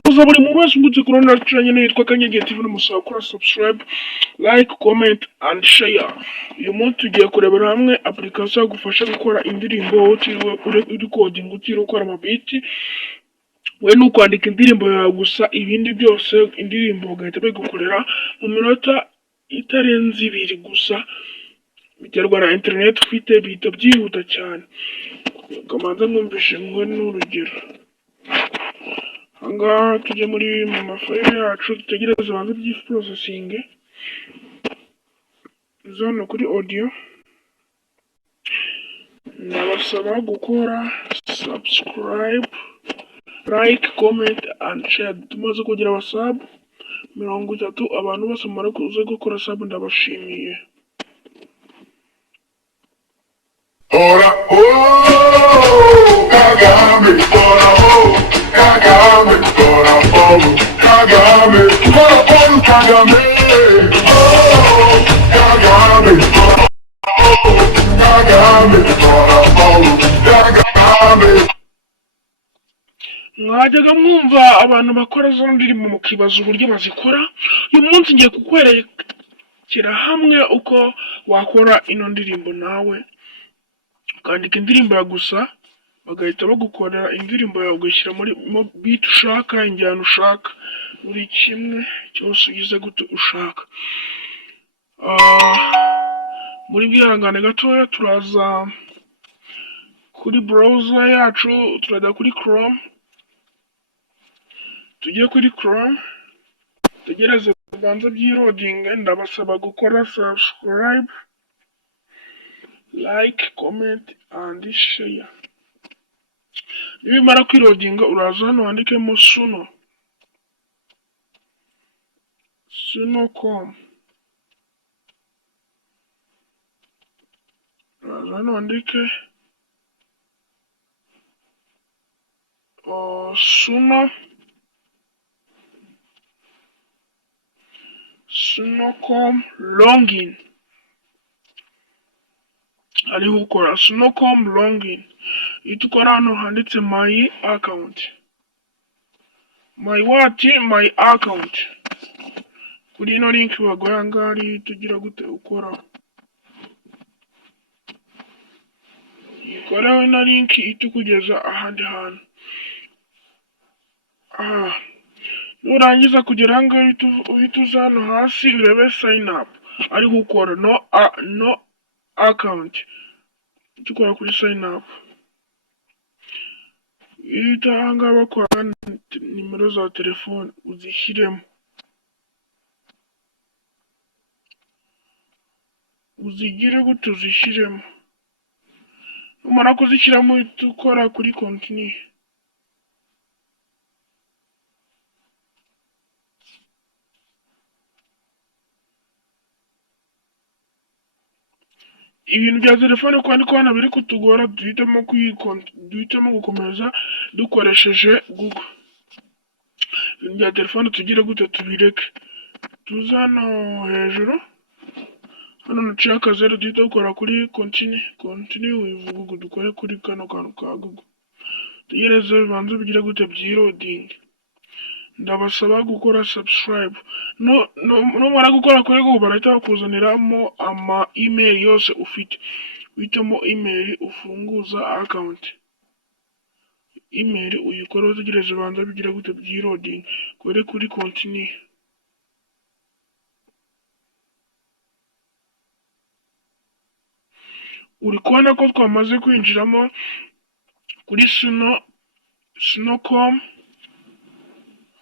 Muza buri muntu wese ungutse kuri ono nyine yitwa Kanyegiye TV n'umusaba gukora subscribe, like, comment and share. Uyu munsi tugiye kurebera hamwe application yagufasha gukora indirimbo utiriwe recording, utiriwe ukora amabiti. We ni ukwandika indirimbo yawe gusa, ibindi byose indirimbo bagahita bayigukorera mu minota itarenze 2 gusa. Biterwa na internet ufite, bihita byihuta cyane. Kamanza mwumvishe mwe n'urugero. Ahangaha tujye muri mafayile yacu, dutegereze banze processing. Zano kuri audio nabasaba gukora subscribe, like, comment and share. Tumaze kugira abasub 30, abantu bose mara kuza gukora sub ndabashimiye. Ora Kagame, ora Kagame, ora Kagame, ora Kagame, Kagame, Kagame. Mwajyaga mwumva abantu bakora zo ndirimbo mukibaza uburyo bazikora. Uyu munsi ngiye kukwerekera hamwe uko wakora ino ndirimbo nawe. Ukandika indirimbo ya gusa, bagahita bagukorera indirimbo yawe ugashyira muri beat ushaka, injyana ushaka, buri kimwe cyose ugize gute ushaka. Muri byihangane gatoya turaza kuri browser yacu, turajya kuri Chrome. Tujye kuri Chrome, tegereze bibanza by'loading. Ndabasaba gukora subscribe, like, comment and share. Nibimara kwiloadinga uraza hano wandikemo suno.com. Uraza hano wandike suno.com login. Ariho ukora suno.com login. Ito ukora hano handitse my account. My account. Kuri ino link bagoya ngari tugira gute ukora. Ikora ino link itukugeza ahandi hantu. Nurangiza kugera ahangaha uhita uza hano hasi urebe sign up. Ariho ukora no account. Tukora kuri sign up. Uhita ahangaha bakora nimero za telefone uzishyiremo. Uzigire gute uzishyiremo. Numara kuzishyiramo uhita ukora kuri continue. Ibintu bya telefone kwandika hano biri kutugora, duhitamo gukomeza dukoresheje Google. Ibintu bya telefone tugire gute tubireke. Tuza hano hejuru, hano naciye akazeru duhita dukora kuri continue with Google. Dukore kuri kano kantu ka Google. Tugereze bibanza bigire gute by'loading. Ndabasaba gukora subscribe. Numara gukora kuri Google barahita bakuzaniramo ama email yose ufite. Uhitamo email ufunguza account. Email uyikora utegereze banza bigira gute by'loading. Kore kuri continue. Uri kubona ko twamaze kwinjiramo kuri suno.com.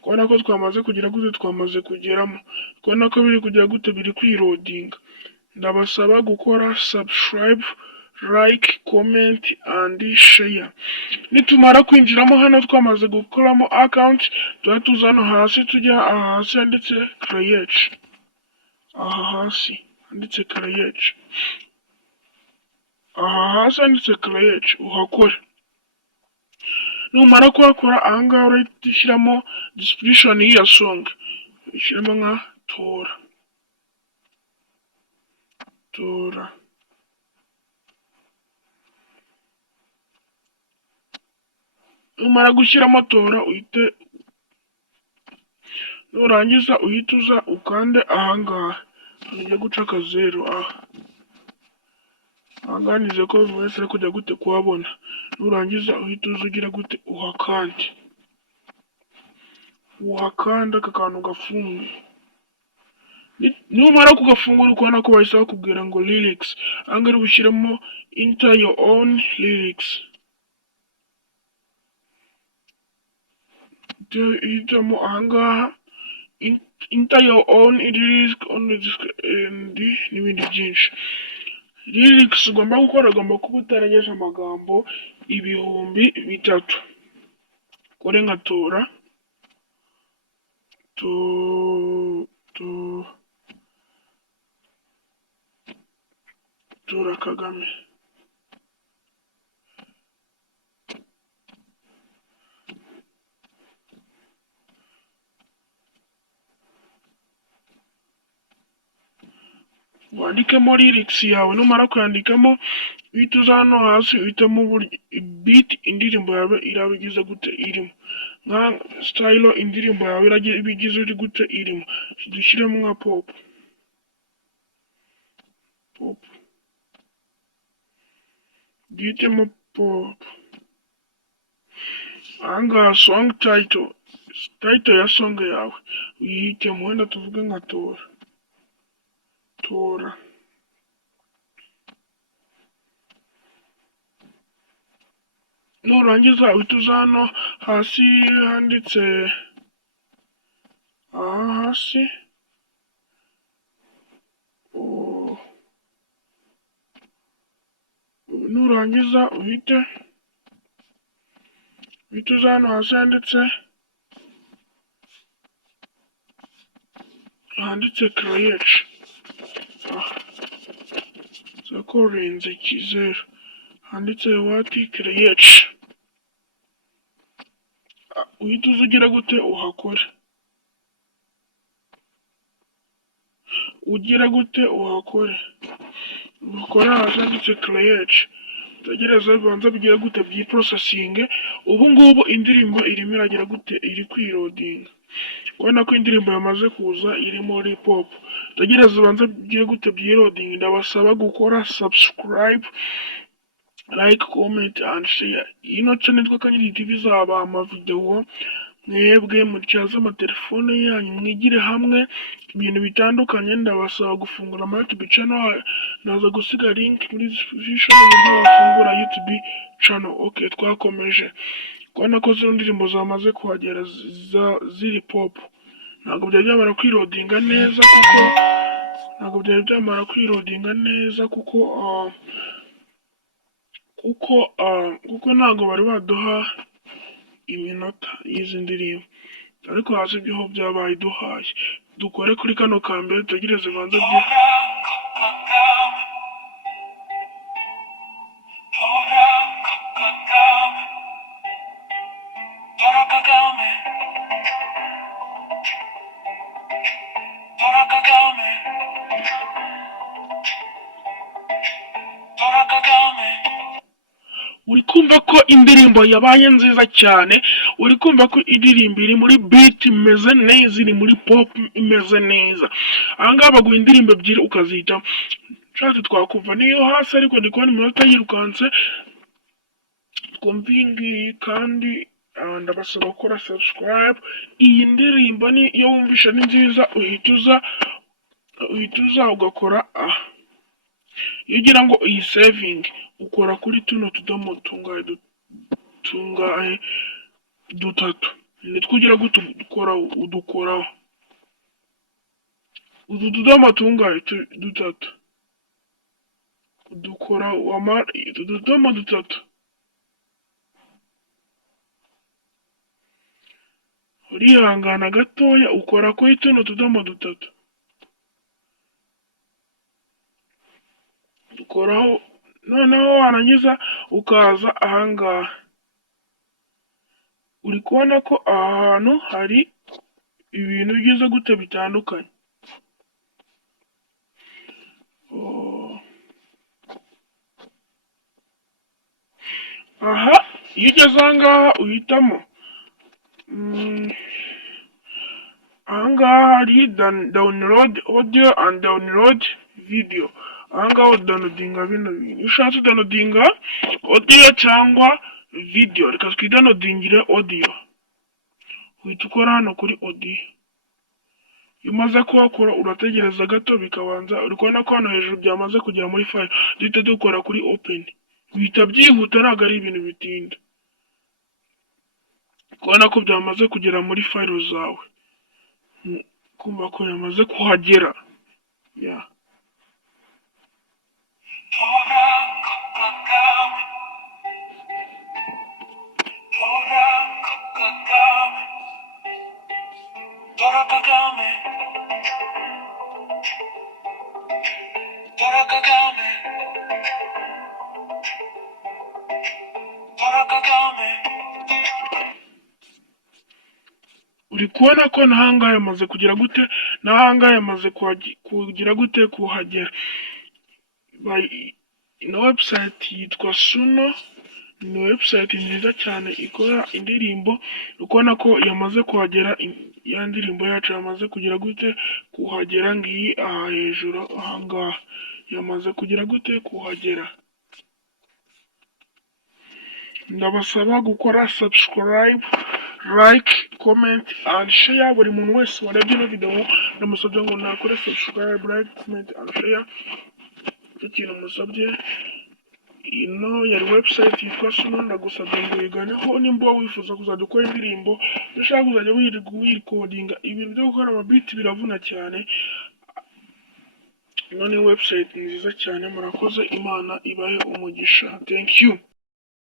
Kubona ko twamaze kugira gute twamaze kugeramo. Kubona ko biri kugira gute biri kwiloading. Ndabasaba gukora subscribe, like, comment and share. Nitumara kwinjiramo hano twamaze gukoramo account, tuza hano hasi tujya hasi handitse create. Aha hasi handitse create. Uhakore. Numara kuhakora ahangaha urahita ushyiramo description y'iyo song. Ushyiramo nka tora. Numara gushyiramo tora uhite nurangiza uhita uza ukande ahangaha ujya guca akazeru ahangaha nize ko buri wese ari kujya gute kuhabona. Nurangiza uhita uza ugira gute uhakanda aka kantu gafunge. Numara kugafungura ukubona ko bahise bakubwira ngo lyrics, ahangaha uri bushyiremo enter your own lyrics. Hitamo ahangaha enter your own lyrics n'ibindi byinshi. Lyrics ugomba gukora agomba kuba utarengeje amagambo 3,000. kore nkatora tora Kagame. Wandikemo lyrics yawe, numara kuyandikamo uhita uza hano hasi uhitamo beat indirimbo yawe iraba igize gute irimo, nka style indirimbo yawe ibigize uri gute irimo. Dushyiremo nka pop duhitemo pop. Ahangaha song title ya song yawe uyihitemo, wenda tuvuge nka tora. Nurangiza uhita uza hano hasi handitse hasi nurangiza uhite uza hano hasi handitse create zakorenze kizeru, handitse what create. Uhita uza ugira gute uhakore, ukora hasi handitse create. Utegereza bibanza bigira gute byiprocessing. Ubu ngubu indirimbo irimo iragira gute iri kwirodinga, kubona ko indirimbo yamaze kuza iri muri pop. Utegereza bibanza bigira gute byirodinga. Ndabasaba gukora subscribe, like, comment and share. Ino channel nitwa Kanyiri TV izaba amavideo mwebwe mutyaza amatelefone yanyu mwigire hamwe ibintu bitandukanye. Ndabasaba gufungura ama YouTube channel, naza gusiga link muri description uburyo wafungura YouTube channel. Okay, twakomeje. Kubona ko zino ndirimbo zamaze kuhagera ziri pop, ntabwo byari byamara kwirodinga neza kuko ntabwo bari baduha iminota y'izi ndirimbo, ariko hasi ibyo byabaye duhaye. Dukore kuri kano ka mbere tutegereze banza uri kumva ko indirimbo yabaye nziza cyane, uri kumva ko indirimbo iri muri beat imeze neza, iri muri pop imeze neza. Ahangaha baguha indirimbo ebyiri ukazihitamo. Nshatse twakumva niyo hasi, ariko ndi kubona iminota yirukanse. Twumva iyi ngiyi kandi ndabasaba gukora subscribe. Iyi ndirimbo iyo wumvisha ni nziza uhita uza ugakora iyo ugira ngo iyi saving ukora kuri tuno tudomo tungahe dutatu, nitwo ugira gute udukoraho utu tudomo tungahe dutatu, udukoraho utu tudomo dutatu. Urihangana gatoya ukora kuri tuno tudomo dutatu, dukoraho. Noneho warangiza ukaza ahangaha, uri kubona ko aha hantu hari ibintu byiza gute bitandukanye. Aha iyo ugeze ahangaha uhitamo ahangaha hari download audio and download video. Ahangaha udownloadinga bino bintu, iyo ushatse udownloadinga audio cyangwa video. Reka twidownloadingire audio, uhita ukora hano kuri audio. Iyo umaze kuhakora urategereza gato bikabanza, uri kubona ko hano hejuru byamaze kugera muri file, duhita dukora kuri open. Bihita byihuta, ntabwo ari ibintu bitinda, kubona ko byamaze kugera muri file zawe, kumva ko yamaze kuhagera. Uri kubona ko n'ahangaha yamaze kugira gute, n'ahangaha yamaze kugira gute, kuhagera. Ino website yitwa Suno, ni website nziza cyane ikora indirimbo. Uri kubona ko yamaze kuhagera, ya ndirimbo yacu yamaze kugira gute, kuhagera. Ngiyi aha hejuru, ahangaha yamaze kugira gute, kuhagera. Ndabasaba gukora subscribe, like, comment and share. Buri muntu wese warebye ino video ndamusabye ngo nakore subscribe, like, comment and share. Icyo kintu musabye. Ino yari website yitwa Suno, ndagusabye ngo uyiganeho nimba wifuza kuzajya ukora indirimbo, ushaka kuzajya wirecordinga. Ibintu byo gukora amabiti biravuna cyane. Ino ni website nziza cyane, murakoze, Imana ibahe umugisha. Thank you.